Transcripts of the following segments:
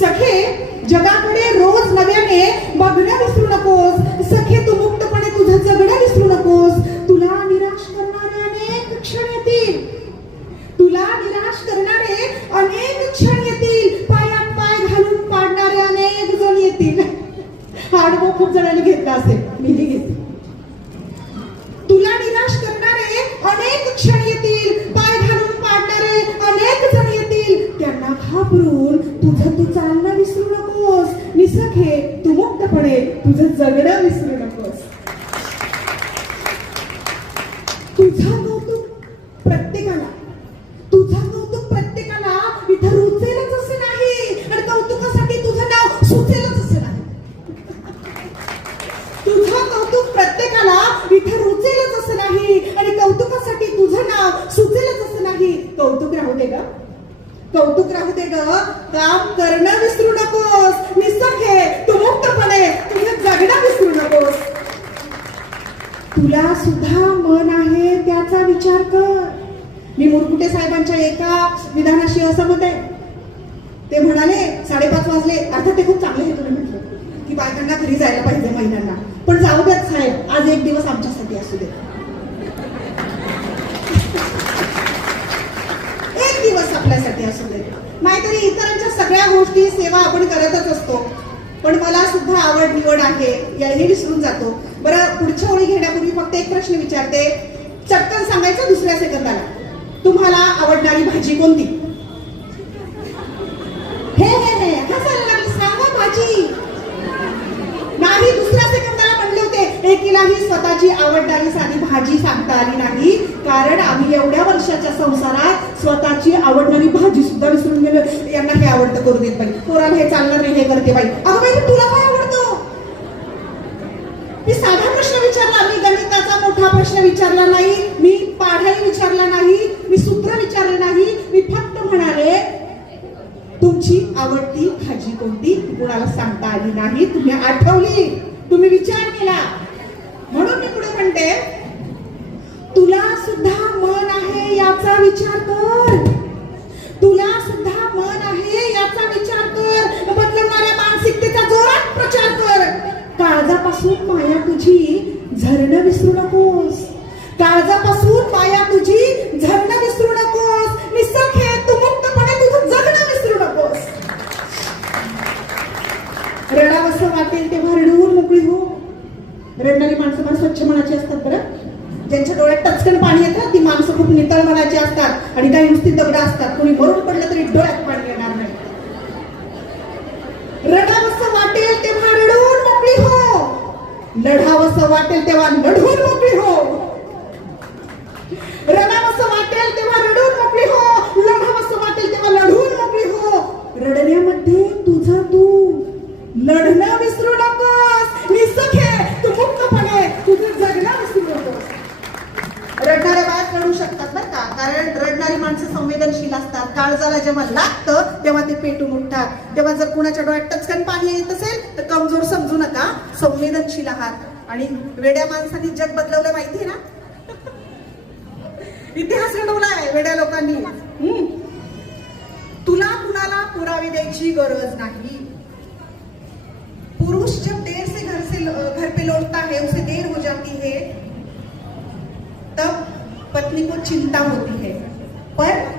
सखे जगाकडे रोज नव्याने बघणं विसरू नकोस. सखे तू मुक्तपणे तुझं जगणं विसरू नकोस. तुला निराश करणारे अनेक क्षण येतील. तुला निराश करणारे अनेक क्षण येतील. पायात पाय घालून पाडणारे अनेक जण येतील. हा अनुभव खूप जणांनी घेतला असेल. मीही घेतली. नकोस निसखे तू मुक्तपणे तुझं जगणं विसरू नकोस. तुझा तो कौतुक राहू दे ग. काम करणं विसरू नकोस. निसखे तू मुक्तपणे. तुझं जगणं विसरू नकोस. तुला सुद्धा मन आहे त्याचा विचार कर. मी मुरकुटे साहेबांच्या एका विधानाशी असं आहे. ते म्हणाले साडेपाच वाजले. अर्थात ते खूप चांगले हे तुम्ही म्हटलं की बायकांना घरी जायला पाहिजे महिलांना. पण जाऊ द्यात साहेब. आज एक दिवस आमच्यासाठी असू दे एक दिवस आपल्यासाठी असू दे. नाहीतरी इतरांच्या सगळ्या गोष्टी सेवा आपण करतच असतो. पण मला सुद्धा आवड निवड आहे याही विसरून जातो. बरं पुढच्या ओळी घेण्यापूर्वी फक्त एक प्रश्न विचारते. चटकन सांगायचं दुसऱ्या सेकंदाला? तुम्हाला आवडणारी भाजी कोणती? हे हे हे हसायला लागली सांगा भाजी. नाही दुसऱ्या सेकंदाला म्हणले होते एकीलाही स्वतःची आवडणारी साधी भाजी सांगता आली नाही. कारण आम्ही एवढ्या वर्षाच्या संस्था स्वतःची आवडणारी भाजी सुद्धा विसरून गेलो. यांना हे आवडतं करू देत बाई. पोराला हे चालणार नाही हे करते बाई. अगं बाई तुला काय आवडतं? मी साधा प्रश्न विचारला मी गणिताचा मोठा प्रश्न विचारला नाही मी पाढाई विचारला नाही मी सूत्र विचारले नाही मी फक्त म्हणाले तुमची आवडती भाजी कोणती? कुणाला सांगता आली नाही. तुम्ही आठवली. तुम्ही विचार केला. म्हणून मी पुढे म्हणते तुला सुद्धा मन याचा विचार कर. तुला सुद्धा मन आहे याचा विचार कर. बदलणाऱ्या मानसिकतेचा जोरात प्रचार कर. काळजापासून माया तुझी झरणं विसरू नकोस. काळजापासून माया तुझी झरणं विसरू नकोस. निसखे तू मुक्तपणे तुझं जगणं विसरू नकोस. रडावंसं वाटेल तेव्हा रडवून मोकळी हो. रडणारी माणसं फार स्वच्छ मनाची असतात बरं. डोळ्यात टचकन पाणी येतं ती माणसं खूप नितळ मनाची असतात आणि काही नुसती दगड असतात. कोणी मरून पडलं तरी डोळ्यात पाणी येणार नाही. रडावंसं वाटेल तेव्हा रडून मोकळी हो. लढावसं वाटेल तेव्हा लढवून मोकळी हो रडावंसं वाटेल तेव्हा रडून मोकळी हो लढावंसं वाटेल तेव्हा लढून मोकळी हो रडण्यामध्ये तुझा तू लढणं विसरू नकोस निसखे तू मुक्तपणे तुझं जगणं विसरू नकोस रडणाऱ्या बाया रडू शकतात बरं का कारण रडणारी माणसं संवेदनशील असतात काळजाला जेव्हा लागतं तेव्हा ते पेटून उठतात. तेव्हा जर कुणाच्या डोळ्यात टचकन पाणी येत असेल तर कमजोर समजू नका. संवेदनशील आहात. आणि वेड्या माणसांनी जग बदलवलं माहितीये ना? इतिहास घडवलाय वेड्या लोकांनी. तुला कुणाला पुरावे द्यायची गरज नाही. पुरुष जब देर से घर से घर पे लौटता है उसे देर हो जाती है तब पत्नी को चिंता होती है. पर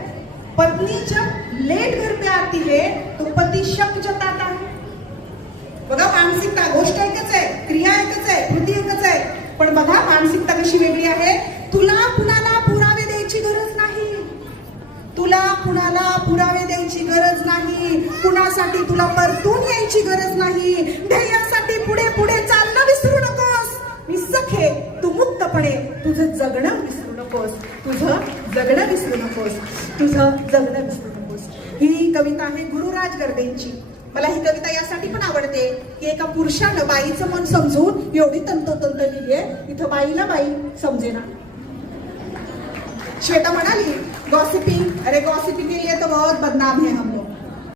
पत्नी जब लेट घर पे आती है तो पति शक जताता है। बघा मानसिकता गोष्ट एकच आहे क्रिया एकच आहे कृती एकच आहे. पण बघा मानसिकता कशी वेगळी आहे? तुला कुणाला पुरावे द्यायची गरज नाही. तुला कुणाला पुरावे द्यायची गरज नाही. कुणासाठी तुला परतून यायची गरज नाही. ध्येयासाठी पुढे पुढे चालणं विसरू नकोस. निसखे तू मुक्तपणे तुझं जगणं विसरू नकोस. तुझं जगणं विसरू नकोस. तुझं जगणं विसरू नकोस. ही कविता आहे गुरुराज गर्देंची मला ही कविता यासाठी पण आवडते. की एका पुरुषानं बाईचं मन समजून एवढी तंतोतंत लिहिली आहे इथं बाईला बाई समजेना. श्वेता म्हणाली गॉसिपिंग अरे गॉसिपिंग के लिए तो बहुत बदनाम है हम